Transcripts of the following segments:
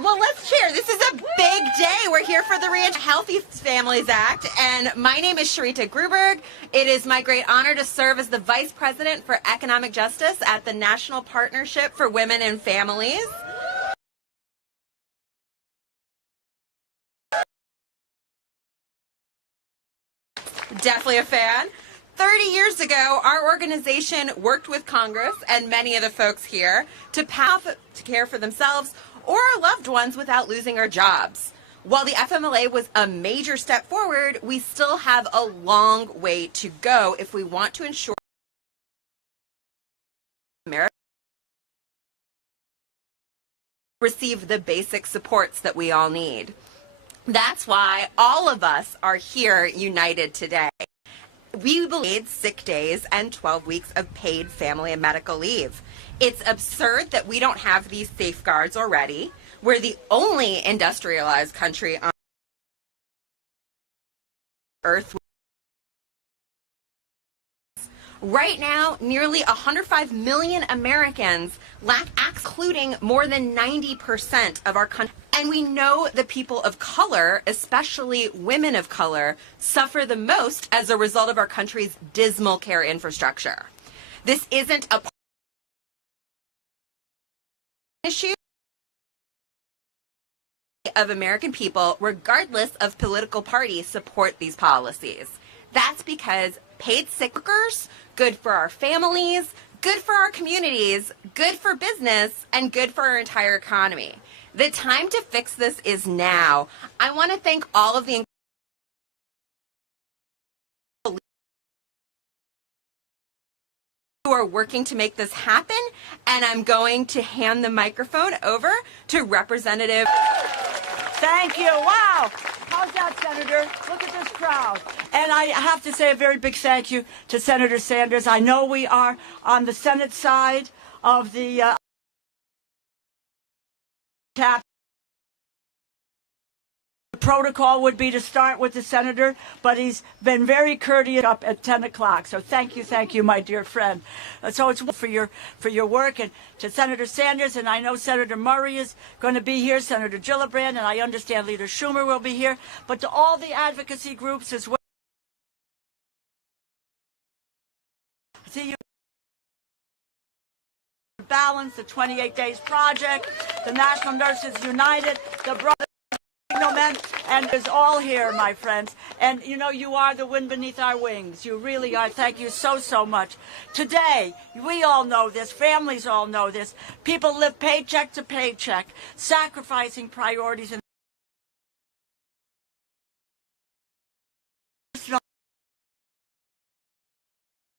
Well, let's cheer. This is a big day. We're here for the Ranch Healthy Families Act, and my name is Sharita Gruberg. It is my great honor to serve as the Vice President for Economic Justice at the National Partnership for Women and Families. Definitely a fan. 30 years ago, our organization worked with Congress and many of the folks here to care for themselves or our loved ones without losing our jobs. While the FMLA was a major step forward, we still have a long way to go if we want to ensure America receive the basic supports that we all need. That's why all of us are here united today. We believe sick days and 12 weeks of paid family and medical leave. It's absurd that we don't have these safeguards already. We're the only industrialized country on Earth. Right now, nearly 105 million Americans lack access, including more than 90% of our country. And we know the people of color, especially women of color, suffer the most as a result of our country's dismal care infrastructure. This isn't a issue of American people, regardless of political party, support these policies. That's because paid sick workers, good for our families, good for our communities, good for business, and good for our entire economy. The time to fix this is now. I want to thank all of the who are working to make this happen, and I'm going to hand the microphone over to Representative. Thank you. Wow. How's that, Senator? Look at this crowd. And I have to say a very big thank you to Senator Sanders. I know we are on the Senate side of the tap. The protocol would be to start with the senator, but he's been very courteous up at 10 o'clock. So thank you, my dear friend. So it's for your work, and to Senator Sanders, and I know Senator Murray is going to be here, Senator Gillibrand, and I understand Leader Schumer will be here, but to all the advocacy groups as well. See you. Balance, the 28 Days Project, the National Nurses United, the Brothers Men, and it's all here, my friends. And you know, you are the wind beneath our wings. You really are. Thank you so much. Today, we all know this, families all know this. People live paycheck to paycheck, sacrificing priorities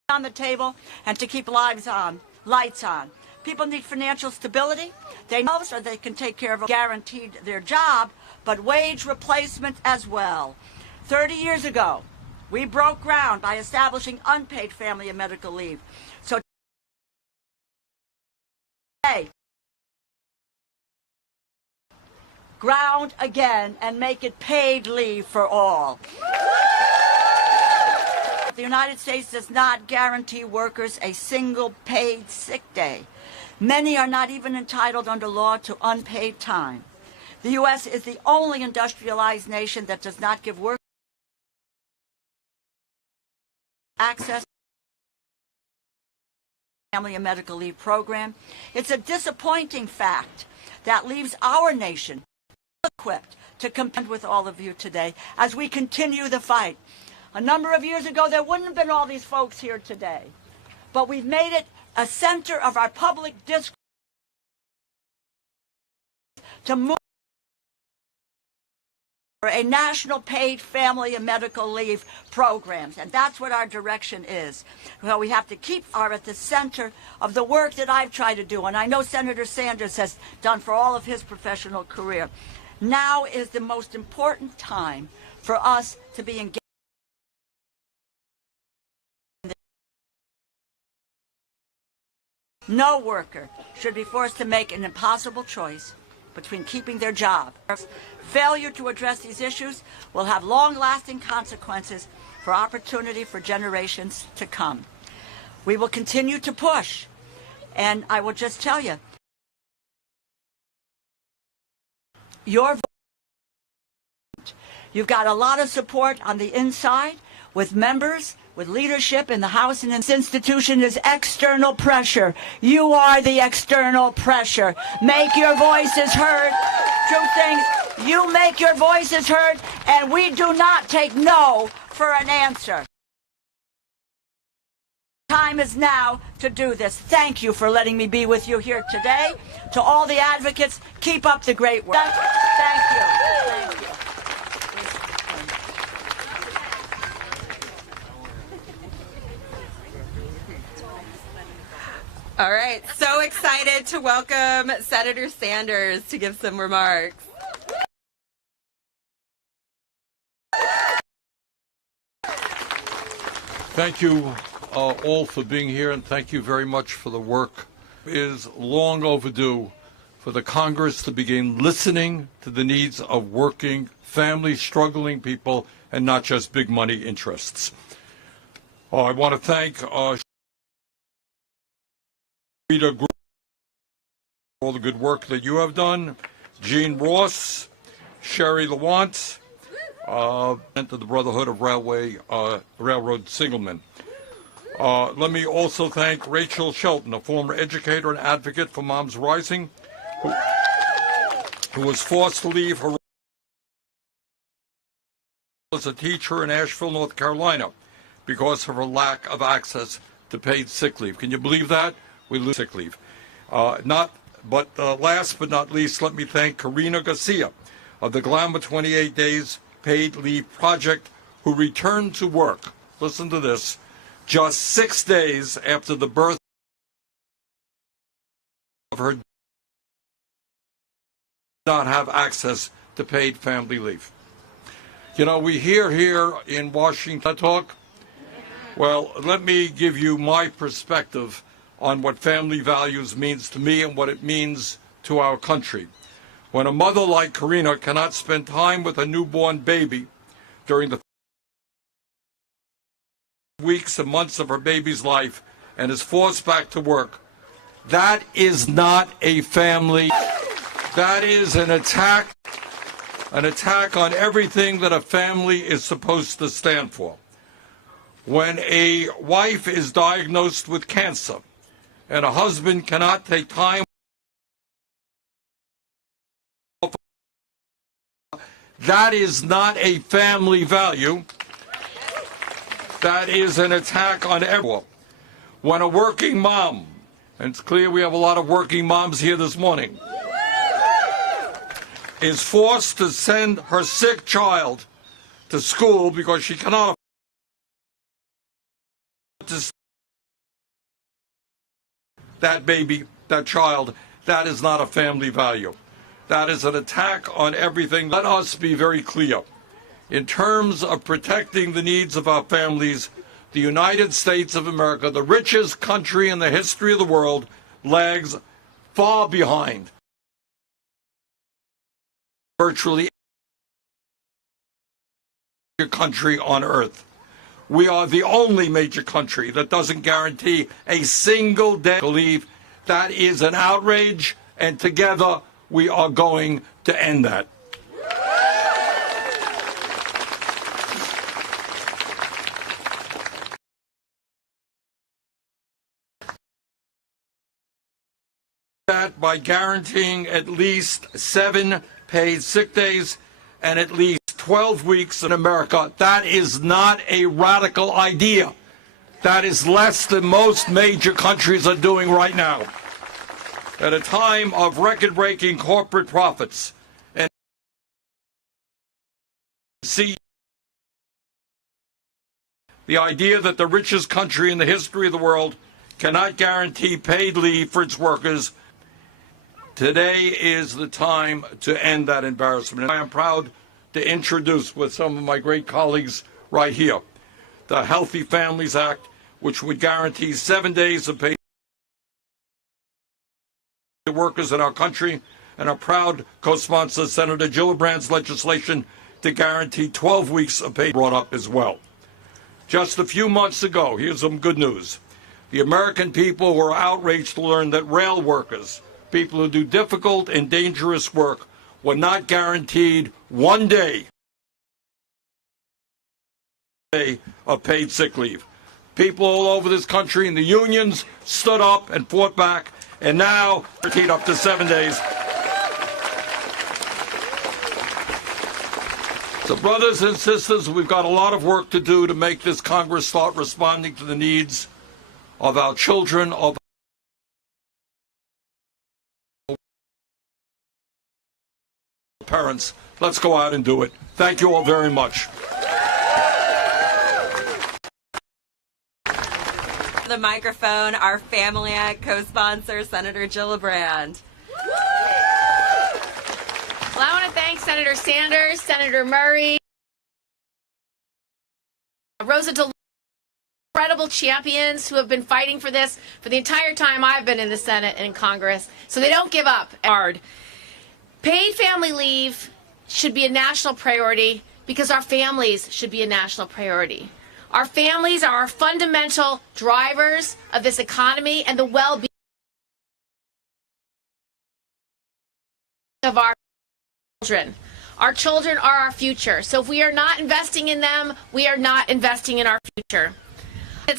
on the table and to keep lights on. People need financial stability. They know so they can take care of guaranteed their job, but wage replacement as well. 30 years ago, we broke ground by establishing unpaid family and medical leave. So today, ground again and make it paid leave for all. The United States does not guarantee workers a single paid sick day. Many are not even entitled under law to unpaid time. The U.S. is the only industrialized nation that does not give workers access to the family and medical leave program. It's a disappointing fact that leaves our nation equipped to compete with all of you today as we continue the fight. A number of years ago, there wouldn't have been all these folks here today, but we've made it a center of our public discourse to move for a national paid family and medical leave programs, and that's what our direction is. Well, we have to keep at the center of the work that I've tried to do, and I know Senator Sanders has done for all of his professional career. Now is the most important time for us to be engaged. No worker should be forced to make an impossible choice between keeping their job. Failure to address these issues will have long-lasting consequences for opportunity for generations to come. We will continue to push, and I will just tell you, your vote. You've got a lot of support on the inside with members, with leadership in the House, and this institution is external pressure. You are the external pressure. Make your voices heard. Two things. You make your voices heard, and we do not take no for an answer. Time is now to do this. Thank you for letting me be with you here today. To all the advocates, keep up the great work. Thank you. Thank you. All right, so excited to welcome Senator Sanders to give some remarks. Thank you all for being here, and thank you very much for the work. It is long overdue for the Congress to begin listening to the needs of working, family, struggling people, and not just big money interests. I want to thank Rita Group for all the good work that you have done, Gene Ross, Sherry Lawant, and to the Brotherhood of Railroad Signalmen. Let me also thank Rachel Shelton, a former educator and advocate for Moms Rising, who was forced to leave her role as a teacher in Asheville, North Carolina, because of her lack of access to paid sick leave. Can you believe that? We lose sick leave. Last but not least, let me thank Karina Garcia of the Glamour 28 Days Paid Leave Project, who returned to work, listen to this, just 6 days after the birth of her not have access to paid family leave. You know, we hear here in Washington talk. Well, let me give you my perspective on what family values means to me and what it means to our country. When a mother like Karina cannot spend time with a newborn baby during the weeks and months of her baby's life and is forced back to work, that is not a family. That is an attack on everything that a family is supposed to stand for. When a wife is diagnosed with cancer and a husband cannot take time, that is not a family value. That is an attack on everyone. When a working mom, and it's clear we have a lot of working moms here this morning, is forced to send her sick child to school because she cannot afford to that baby, that child, that is not a family value. That is an attack on everything. Let us be very clear. In terms of protecting the needs of our families, the United States of America, the richest country in the history of the world, lags far behind virtually every country on earth. We are the only major country that doesn't guarantee a single day of leave. That is an outrage, and together we are going to end that. That by guaranteeing at least 7 paid sick days and at least 12 weeks in America. That is not a radical idea. That is less than most major countries are doing right now. At a time of record-breaking corporate profits and see the idea that the richest country in the history of the world cannot guarantee paid leave for its workers, today is the time to end that embarrassment. I am proud to introduce with some of my great colleagues right here the Healthy Families Act, which would guarantee 7 days of paid workers in our country, and our proud co-sponsor Senator Gillibrand's legislation to guarantee 12 weeks of pay brought up as well. Just a few months ago, here's some good news. The American people were outraged to learn that rail workers, people who do difficult and dangerous work, were not guaranteed 1 day of paid sick leave. People all over this country and the unions stood up and fought back, and now guaranteed up to 7 days. So brothers and sisters, we've got a lot of work to do to make this Congress start responding to the needs of our children, of parents. Let's go out and do it. Thank you all very much. The microphone, our Family Act co-sponsor, Senator Gillibrand. Well, I want to thank Senator Sanders, Senator Murray, Rosa DeLong, incredible champions who have been fighting for this for the entire time I've been in the Senate and in Congress, so they don't give up hard. Paid family leave should be a national priority because our families should be a national priority. Our families are our fundamental drivers of this economy and the well-being of our children. Our children are our future. So if we are not investing in them, we are not investing in our future.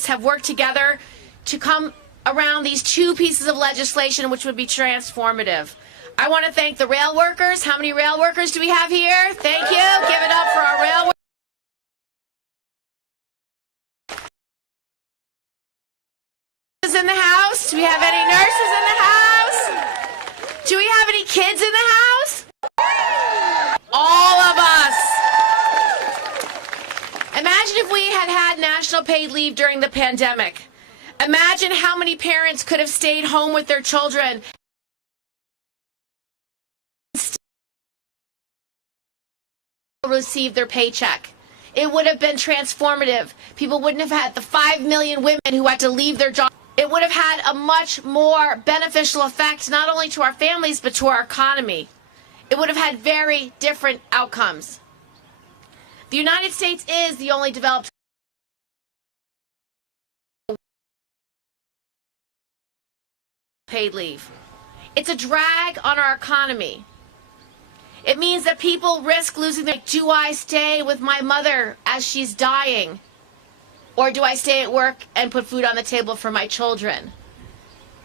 Have worked together to come around these two pieces of legislation which would be transformative. I want to thank the rail workers. How many rail workers do we have here? Thank you. Give it up for our rail workers in the house. Do we have any nurses in the house? Do we have any kids in the house? All of us. Imagine if we had had national paid leave during the pandemic. Imagine how many parents could have stayed home with their children receive their paycheck. It would have been transformative. People wouldn't have had the 5 million women who had to leave their jobs. It would have had a much more beneficial effect, not only to our families, but to our economy. It would have had very different outcomes. The United States is the only developed paid leave. It's a drag on our economy. It means that people risk losing their, do I stay with my mother as she's dying? Or do I stay at work and put food on the table for my children?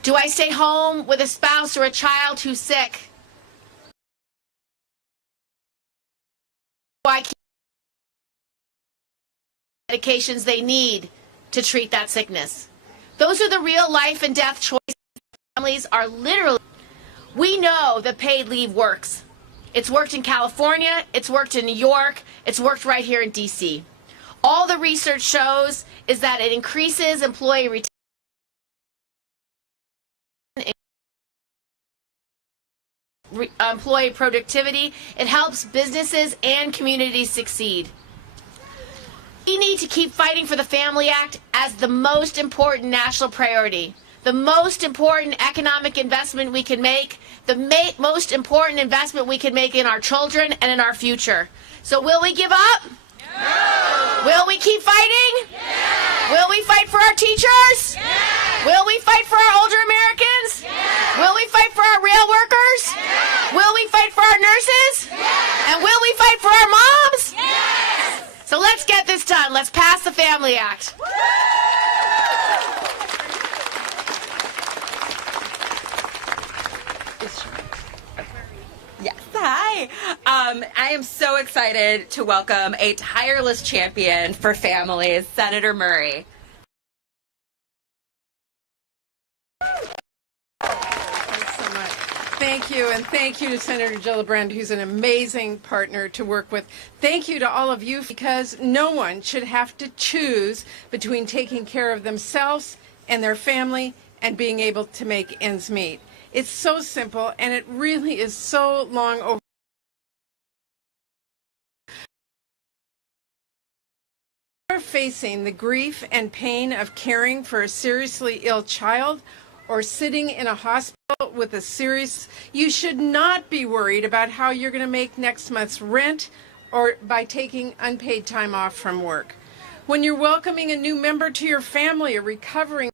Do I stay home with a spouse or a child who's sick? Do I keep medications they need to treat that sickness? Those are the real life and death choices. Families are literally, we know that paid leave works. It's worked in California, it's worked in New York, it's worked right here in DC. All the research shows is that it increases employee retention, employee productivity, it helps businesses and communities succeed. We need to keep fighting for the Family Act as the most important national priority, the most important economic investment we can make, the most important investment we can make in our children and in our future. So will we give up? No. Will we keep fighting? Yes. Will we fight for our teachers? Yes. Will we fight for our older Americans? Yes. Will we fight for our rail workers? Yes. Will we fight for our nurses? Yes. And will we fight for our moms? Yes. So let's get this done. Let's pass the Family Act. Yes, hi. I am so excited to welcome a tireless champion for families, Senator Murray. Thanks so much. Thank you, and thank you to Senator Gillibrand, who's an amazing partner to work with. Thank you to all of you, because no one should have to choose between taking care of themselves and their family and being able to make ends meet. It's so simple, and it really is so long over. You're facing the grief and pain of caring for a seriously ill child or sitting in a hospital with a serious, you should not be worried about how you're going to make next month's rent or by taking unpaid time off from work. When you're welcoming a new member to your family, a recovering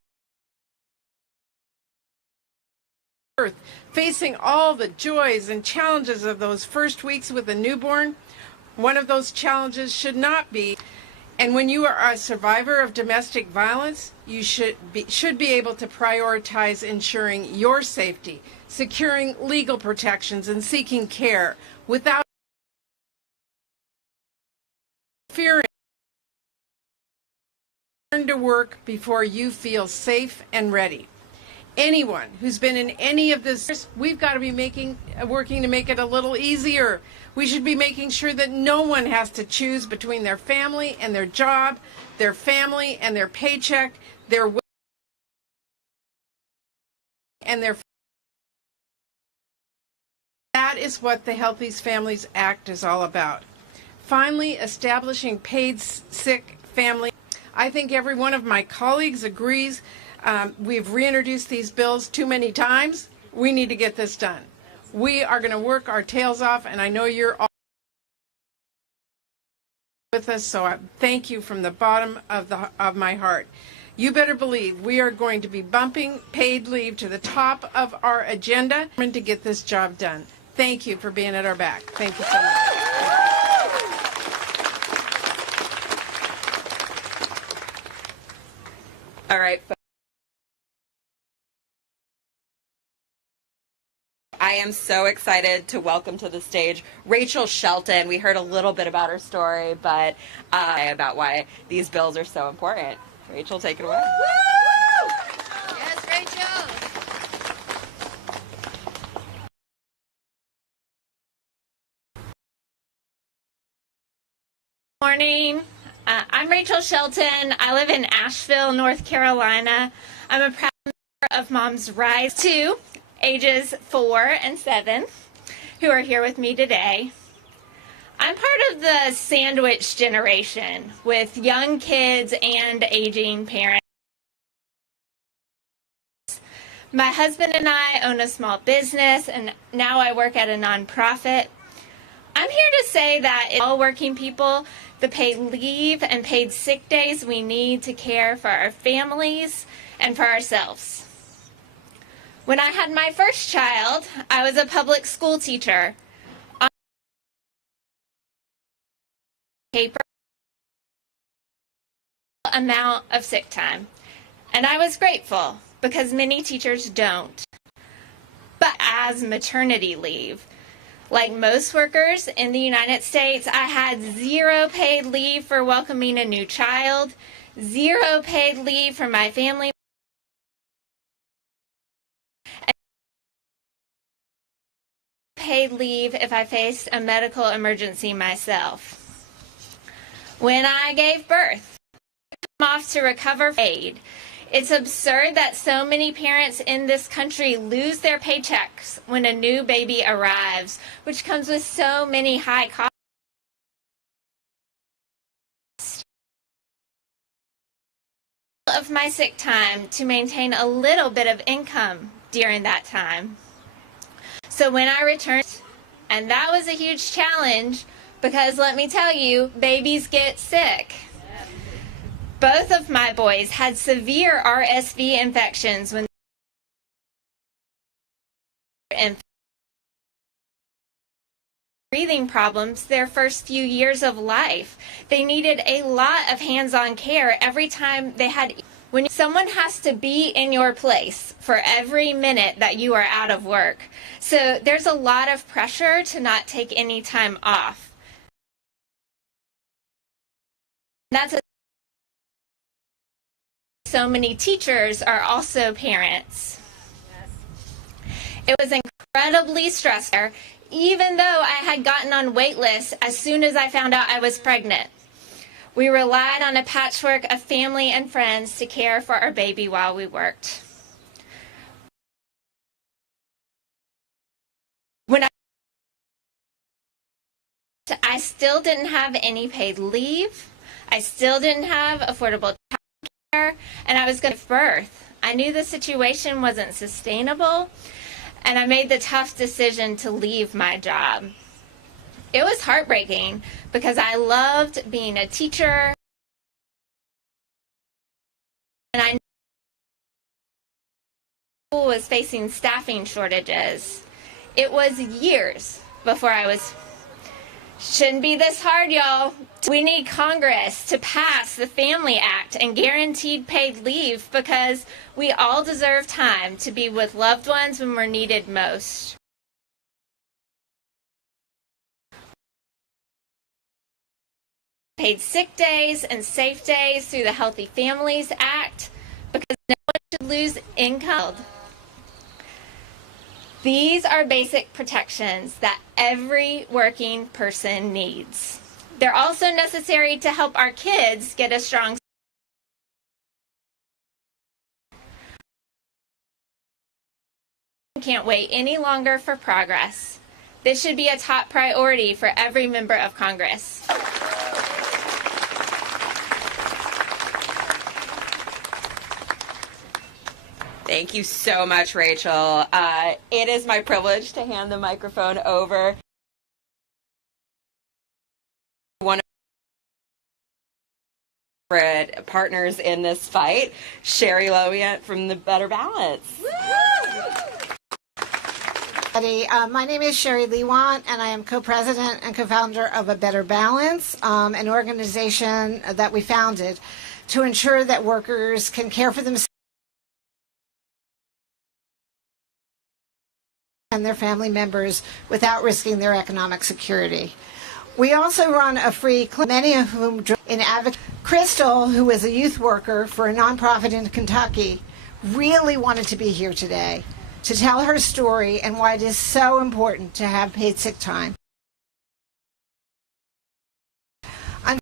birth, facing all the joys and challenges of those first weeks with a newborn, one of those challenges should not be, and when you are a survivor of domestic violence, you should be able to prioritize ensuring your safety, securing legal protections, and seeking care without fearing. Return to work before you feel safe and ready. Anyone who's been in any of this, we've got to be working to make it a little easier. We should be making sure that no one has to choose between their family and their job, their family and their paycheck, their and their. That is what the Healthy Families Act is all about. Finally, establishing paid sick family. I think every one of my colleagues agrees. We've reintroduced these bills too many times. We need to get this done. We are going to work our tails off, and I know you're all with us, so I thank you from the bottom of my heart. You better believe we are going to be bumping paid leave to the top of our agenda to get this job done. Thank you for being at our back. Thank you so much. All right. I am so excited to welcome to the stage Rachel Shelton. We heard a little bit about her story, but about why these bills are so important. Rachel, take it away. Woo! Yes, Rachel. Morning. I'm Rachel Shelton. I live in Asheville, North Carolina. I'm a proud member of Moms Rise 2, ages 4 and 7, who are here with me today. I'm part of the sandwich generation with young kids and aging parents. My husband and I own a small business, and now I work at a nonprofit. I'm here to say that all working people, the paid leave and paid sick days we need to care for our families and for ourselves. When I had my first child, I was a public school teacher. On paper, amount of sick time. And I was grateful because many teachers don't. But as maternity leave, like most workers in the United States, I had 0 paid leave for welcoming a new child, 0 paid leave for my family, and paid leave if I faced a medical emergency myself. When I gave birth, I came off to recover paid. It's absurd that so many parents in this country lose their paychecks when a new baby arrives, which comes with so many high costs. Of my sick time to maintain a little bit of income during that time. So when I returned, and that was a huge challenge because let me tell you, babies get sick. Both of my boys had severe RSV infections when and breathing problems their first few years of life. They needed a lot of hands-on care every time they had. When someone has to be in your place for every minute that you are out of work. So there's a lot of pressure to not take any time off. That's so many teachers are also parents. It was incredibly stressful, even though I had gotten on wait lists as soon as I found out I was pregnant. We relied on a patchwork of family and friends to care for our baby while we worked. When I still didn't have any paid leave, I still didn't have affordable childcare, and I was going to give birth. I knew the situation wasn't sustainable, and I made the tough decision to leave my job. It was heartbreaking because I loved being a teacher, and I school was facing staffing shortages. It was years before I was. Shouldn't be this hard, y'all. We need Congress to pass the Family Act and guaranteed paid leave because we all deserve time to be with loved ones when we're needed most. Paid sick days and safe days through the Healthy Families Act because no one should lose income. These are basic protections that every working person needs. They're also necessary to help our kids get a strong. Can't wait any longer for progress. This should be a top priority for every member of Congress. Thank you so much, Rachel. It is my privilege to hand the microphone over to one of our favorite partners in this fight, Sherry Lowient from the Better Balance. My name is Sherry Lewant, and I am co-president and co-founder of A Better Balance, an organization that we founded to ensure that workers can care for themselves and their family members without risking their economic security. We also run a free clinic, many of whom in advocacy. Crystal, who is a youth worker for a nonprofit in Kentucky, really wanted to be here today to tell her story and why it is so important to have paid sick time. I'm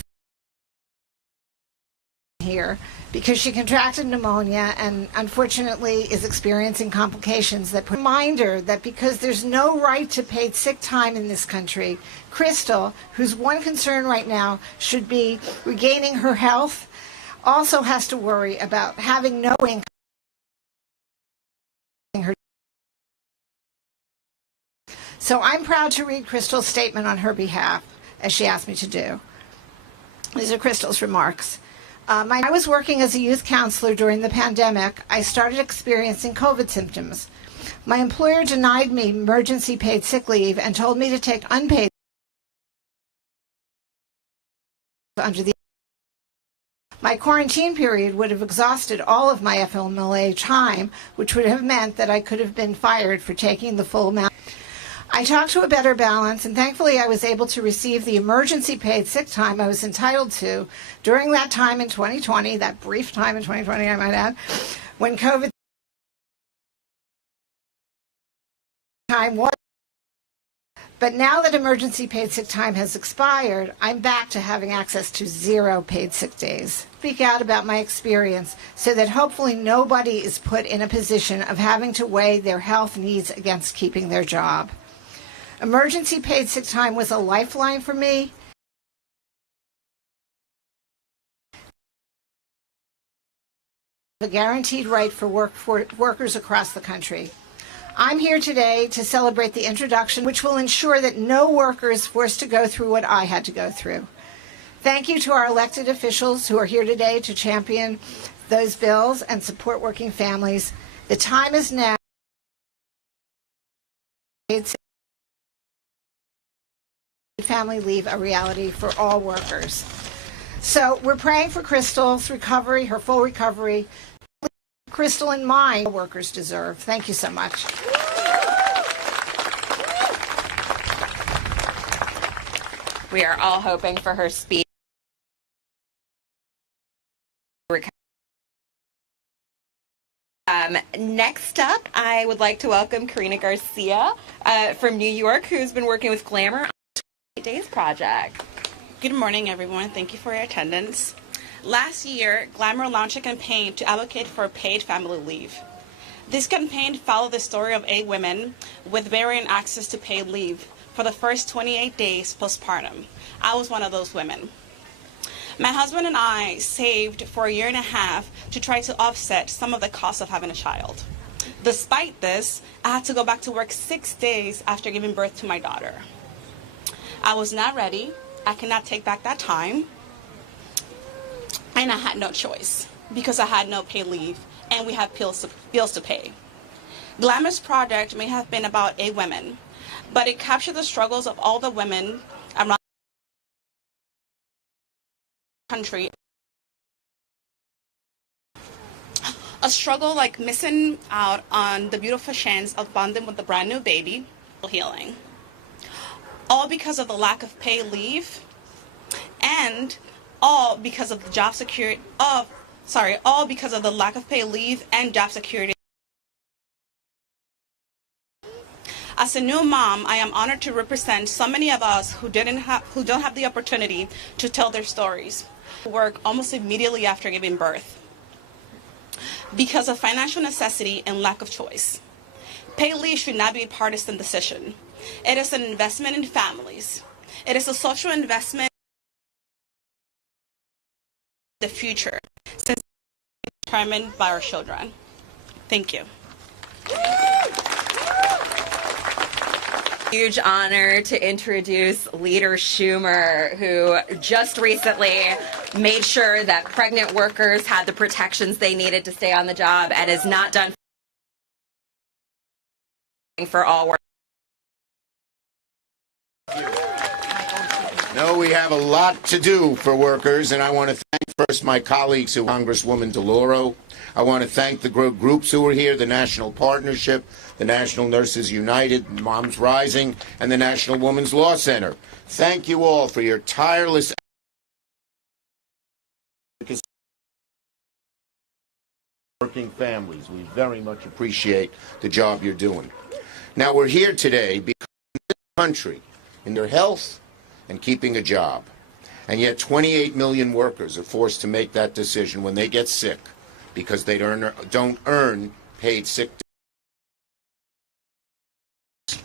here because she contracted pneumonia and unfortunately is experiencing complications that reminder that because there's no right to paid sick time in this country, Crystal, whose one concern right now should be regaining her health, also has to worry about having no income. So I'm proud to read Crystal's statement on her behalf, as she asked me to do. These are Crystal's remarks. I was working as a youth counselor during the pandemic. I started experiencing COVID symptoms. My employer denied me emergency paid sick leave and told me to take unpaid under the. My quarantine period would have exhausted all of my FMLA time, which would have meant that I could have been fired for taking the full amount. I talked to A Better Balance, and thankfully I was able to receive the emergency paid sick time I was entitled to during that time in 2020, that brief time in 2020, I might add, when COVID time was. But now that emergency paid sick time has expired, I'm back to having access to 0 paid sick days. Speak out about my experience so that hopefully nobody is put in a position of having to weigh their health needs against keeping their job. Emergency paid sick time was a lifeline for me. A guaranteed right for workers across the country. I'm here today to celebrate the introduction, which will ensure that no worker is forced to go through what I had to go through. Thank you to our elected officials who are here today to champion those bills and support working families. The time is now. Family leave a reality for all workers. So we're praying for Crystal's recovery, her full recovery. Crystal and my workers deserve. Thank you so much. We are all hoping for her speedy recovery. Next up, I would like to welcome Karina Garcia from New York, who's been working with Glamour on the 28 Days Project. Good morning, everyone. Thank you for your attendance. Last year, Glamour launched a campaign to advocate for paid family leave. This campaign followed the story of 8 women with varying access to paid leave for the first 28 days postpartum. I was one of those women. My husband and I saved for 1.5 years to try to offset some of the cost of having a child. Despite this, I had to go back to work 6 days after giving birth to my daughter. I was not ready. I cannot take back that time. And I had no choice because I had no paid leave and we had bills to pay. Glamour's project may have been about 8 women, but it captured the struggles of all the women around the country. A struggle like missing out on the beautiful chance of bonding with a brand new baby, healing. All because of the lack of paid leave, and all because of the all because of the lack of paid leave and job security. As a new mom, I am honored to represent so many of us who don't have the opportunity to tell their stories. Work almost immediately after giving birth because of financial necessity and lack of choice. Paid leave should not be a partisan decision. It is an investment in families. It is a social investment in the future, since it's determined by our children. Thank you. Huge honor to introduce Leader Schumer, who just recently made sure that pregnant workers had the protections they needed to stay on the job and is not done for all work. No, we have a lot to do for workers, and I want to thank first my colleagues, Congresswoman DeLauro. I want to thank the groups who are here, the National Partnership, the National Nurses United, Moms Rising, and the National Women's Law Center. Thank you all for your tireless working families. We very much appreciate the job you're doing. Now, we're here today because in this country, in their health and keeping a job, and yet 28 million workers are forced to make that decision when they get sick because they don't earn paid sick days.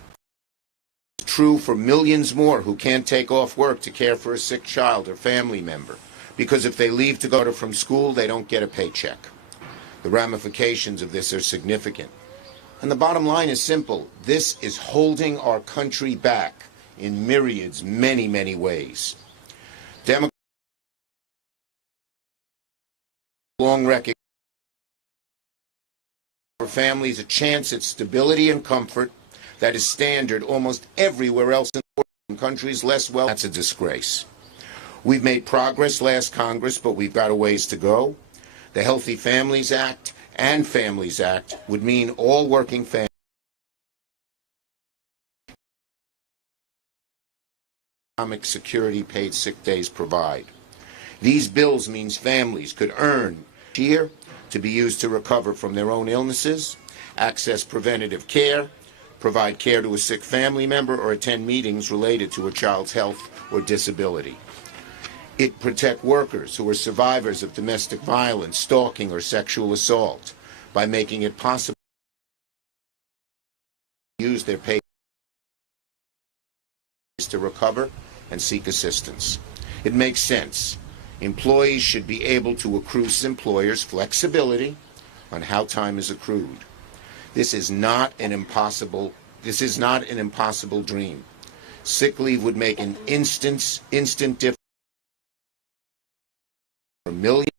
It's true for millions more who can't take off work to care for a sick child or family member, because if they leave to go from school, they don't get a paycheck. The ramifications of this are significant. And the bottom line is simple. This is holding our country back in myriads, many, many ways. Democrats long recognize for families a chance at stability and comfort that is standard almost everywhere else in the world. In countries less well, that's a disgrace. We've made progress last Congress, but we've got a ways to go. The Healthy Families Act and Families Act would mean all working families economic security paid sick days provide. These bills means families could earn year to be used to recover from their own illnesses, access preventative care, provide care to a sick family member, or attend meetings related to a child's health or disability. It protects workers who are survivors of domestic violence, stalking, or sexual assault by making it possible to use their paid to recover and seek assistance. It makes sense. Employees should be able to accrue employers flexibility on how time is accrued. This is not an impossible dream. Sick leave would make an instant difference for millions of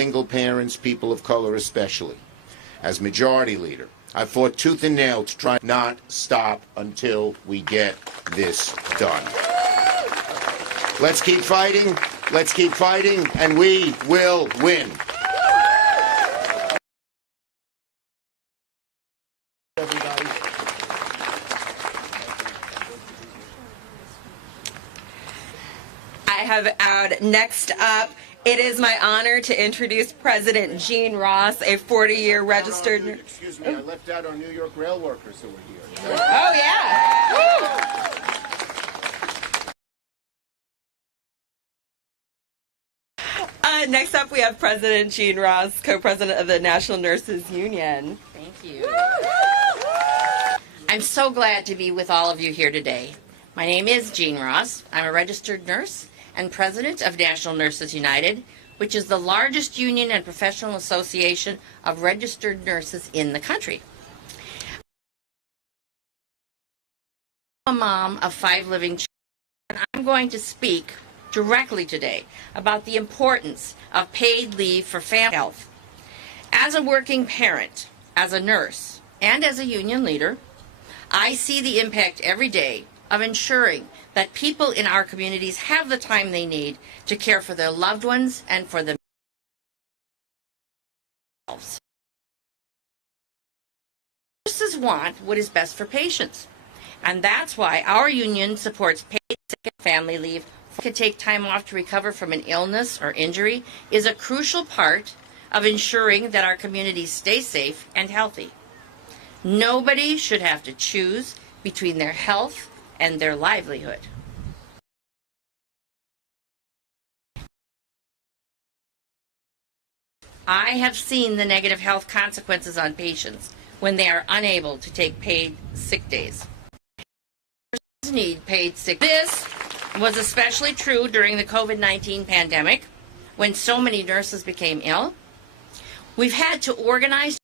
single parents, people of color especially. As Majority Leader, I fought tooth and nail to try not stop until we get this done. Let's keep fighting, and we will win. Everybody. I have out next up. It is my honor to introduce President Jean Ross, a 40-year registered nurse. Excuse me, I left out our New York rail workers who were here. Oh, yeah. Next up, we have President Jean Ross, co-president of the National Nurses Union. Thank you. I'm so glad to be with all of you here today. My name is Jean Ross. I'm a registered nurse and president of National Nurses United, which is the largest union and professional association of registered nurses in the country. I'm a mom of 5 living children, and I'm going to speak directly today about the importance of paid leave for family health. As a working parent, as a nurse, and as a union leader, I see the impact every day of ensuring that people in our communities have the time they need to care for their loved ones and for themselves. Nurses want what is best for patients, and that's why our union supports paid sick and family leave. To take time off to recover from an illness or injury is a crucial part of ensuring that our communities stay safe and healthy. Nobody should have to choose between their health and their livelihood. I have seen the negative health consequences on patients when they are unable to take paid sick days. Nurses need paid sick days. This was especially true during the COVID-19 pandemic, when so many nurses became ill. We've had to organize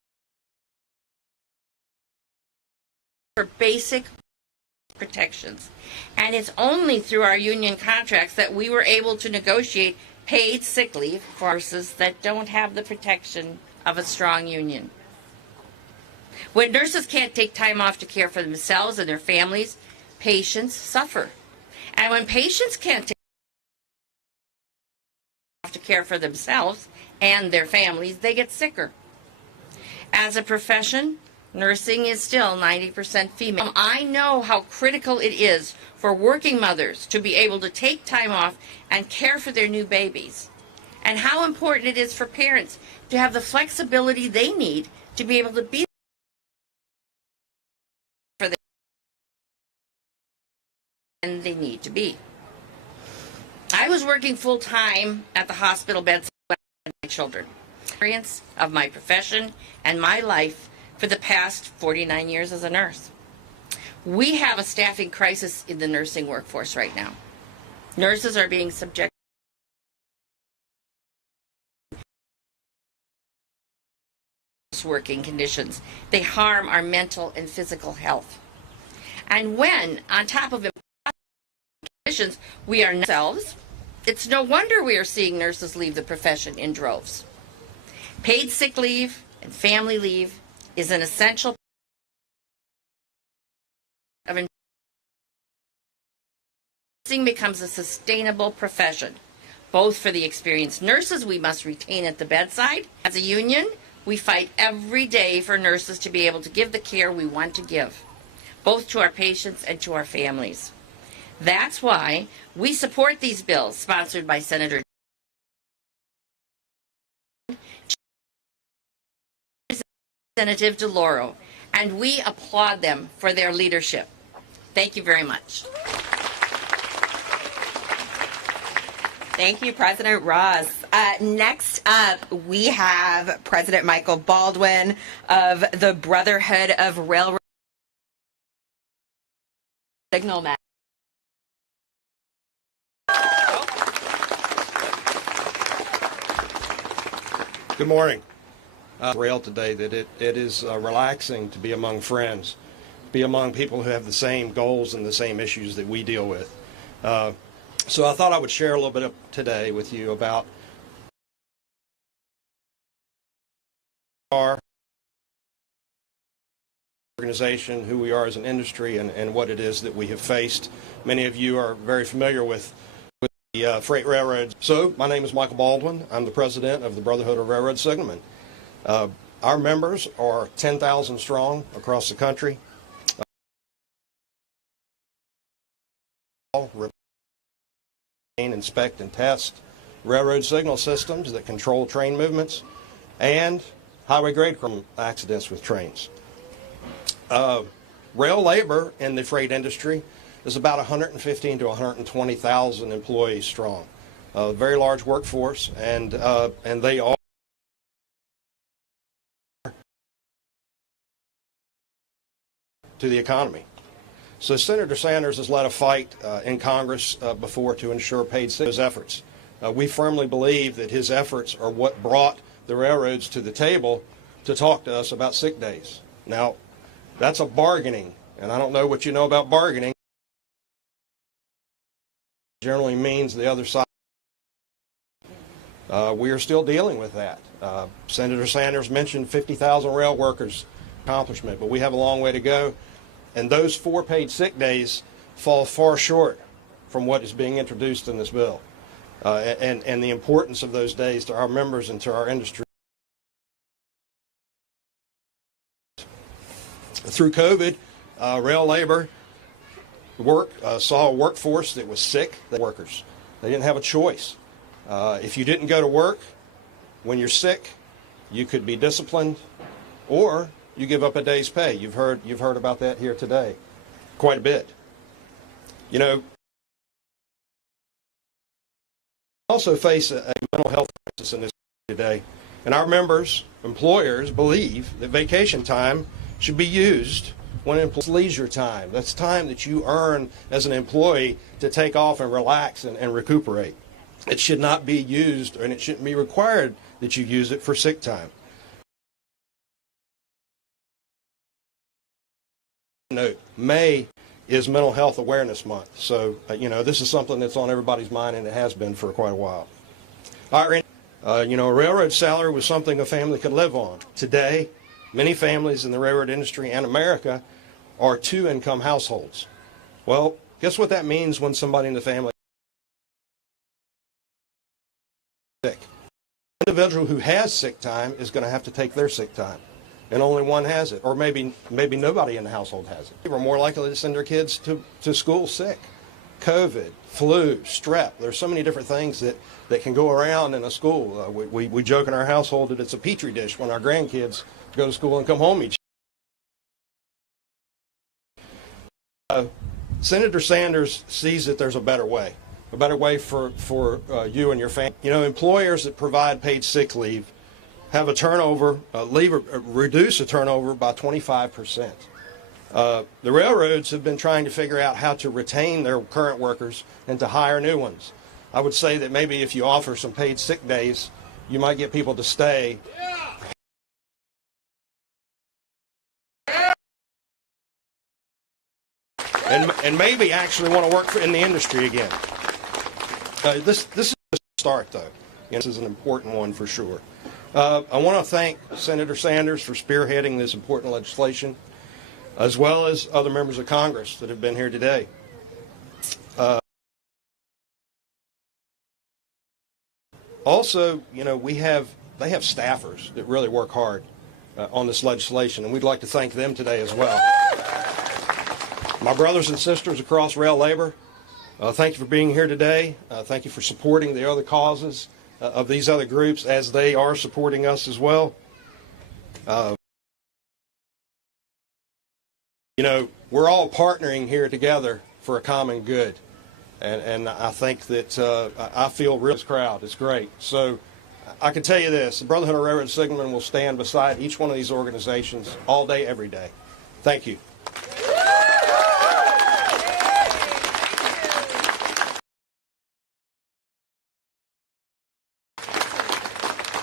for basic protections, and it's only through our union contracts that we were able to negotiate paid sick leave for nurses that don't have the protection of a strong union. When nurses can't take time off to care for themselves and their families, patients suffer. And when patients can't take time off to care for themselves and their families, they get sicker. As a profession, nursing is still 90% female. I know how critical it is for working mothers to be able to take time off and care for their new babies, and how important it is for parents to have the flexibility they need to be able to be for them and they need to be. I was working full-time at the hospital bedside with my children. Experience of my profession and my life for the past 49 years as a nurse. We have a staffing crisis in the nursing workforce right now. Nurses are being subjected to working conditions. They harm our mental and physical health. And when, on top of conditions, we are ourselves, it's no wonder we are seeing nurses leave the profession in droves. Paid sick leave and family leave is an essential of nursing becomes a sustainable profession, both for the experienced nurses we must retain at the bedside. As a union, we fight every day for nurses to be able to give the care we want to give, both to our patients and to our families. That's why we support these bills sponsored by Senator Representative DeLauro, and we applaud them for their leadership. Thank you very much. Thank you, President Ross. Next up, we have President Michael Baldwin of the Brotherhood of Railroad Signalmen. Good morning. Rail today that it is relaxing to be among friends, be among people who have the same goals and the same issues that we deal with. So I thought I would share a little bit today with you about our organization, who we are as an industry, and what it is that we have faced. Many of you are very familiar with the freight railroads. So my name is Michael Baldwin. I'm the president of the Brotherhood of Railroad Signalmen. Our members are 10,000 strong across the country. Inspect and test railroad signal systems that control train movements and highway grade accidents with trains. Rail labor in the freight industry is about 115 to 120,000 employees strong. A very large workforce, and they are to the economy. So Senator Sanders has led a fight in Congress before to ensure paid sick days efforts. We firmly believe that his efforts are what brought the railroads to the table to talk to us about sick days. Now, that's a bargaining, and I don't know what you know about bargaining. Generally means the other side. We are still dealing with that. Senator Sanders mentioned 50,000 rail workers accomplishment, but we have a long way to go. And those 4 paid sick days fall far short from what is being introduced in this bill, and the importance of those days to our members and to our industry. Through COVID, rail labor saw a workforce that was sick. The workers, they didn't have a choice. If you didn't go to work when you're sick, you could be disciplined, or you give up a day's pay. You've heard about that here today, quite a bit. You know, we also face a mental health crisis in this today, and our members, employers, believe that vacation time should be used when employees' leisure time. That's time that you earn as an employee to take off and relax and recuperate. It should not be used, and it shouldn't be required that you use it for sick time. Note, May is Mental Health Awareness Month, so you know, this is something that's on everybody's mind, and it has been for quite a while. All right, you know, a railroad salary was something a family could live on. Today, many families in the railroad industry and America are 2-income households. Well, guess what that means when somebody in the family is sick? The individual who has sick time is going to have to take their sick time, and only one has it, or maybe nobody in the household has it. We're more likely to send their kids to school sick. COVID, flu, strep. There's so many different things that can go around in a school. We joke in our household that it's a petri dish when our grandkids go to school and come home each year. Senator Sanders sees that there's a better way for you and your family. You know, employers that provide paid sick leave have a turnover, reduce a turnover by 25%. The railroads have been trying to figure out how to retain their current workers and to hire new ones. I would say that maybe if you offer some paid sick days, you might get people to stay. And maybe actually want to work in the industry again. This is a start, though. This is an important one for sure. I want to thank Senator Sanders for spearheading this important legislation, as well as other members of Congress that have been here today. Also, you know, they have staffers that really work hard on this legislation, and we'd like to thank them today as well. My brothers and sisters across rail labor, thank you for being here today. Thank you for supporting the other causes of these other groups as they are supporting us as well. You know, we're all partnering here together for a common good. And I think that I feel real this crowd. It's great. So I can tell you this, the Brotherhood of Railroad Signalmen will stand beside each one of these organizations all day, every day. Thank you.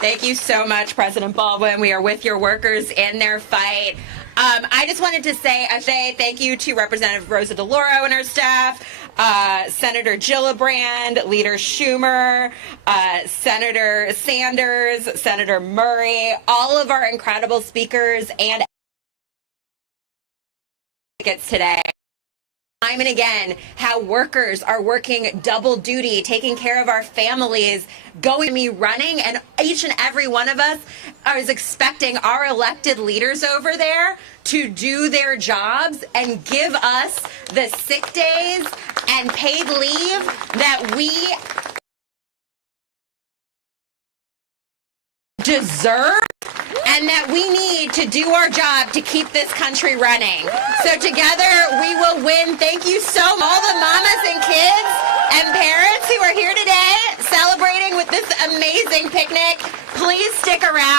Thank you so much, President Baldwin. We are with your workers in their fight. I just wanted to say, Ajay, thank you to Representative Rosa DeLauro and her staff, Senator Gillibrand, Leader Schumer, Senator Sanders, Senator Murray, all of our incredible speakers and advocates today. Time and again, how workers are working double duty, taking care of our families, going to me running, and each and every one of us is expecting our elected leaders over there to do their jobs and give us the sick days and paid leave that we deserve and that we need to do our job to keep this country running. So together we will win. Thank you so much, all the mamas and kids and parents who are here today celebrating with this amazing picnic. Please stick around.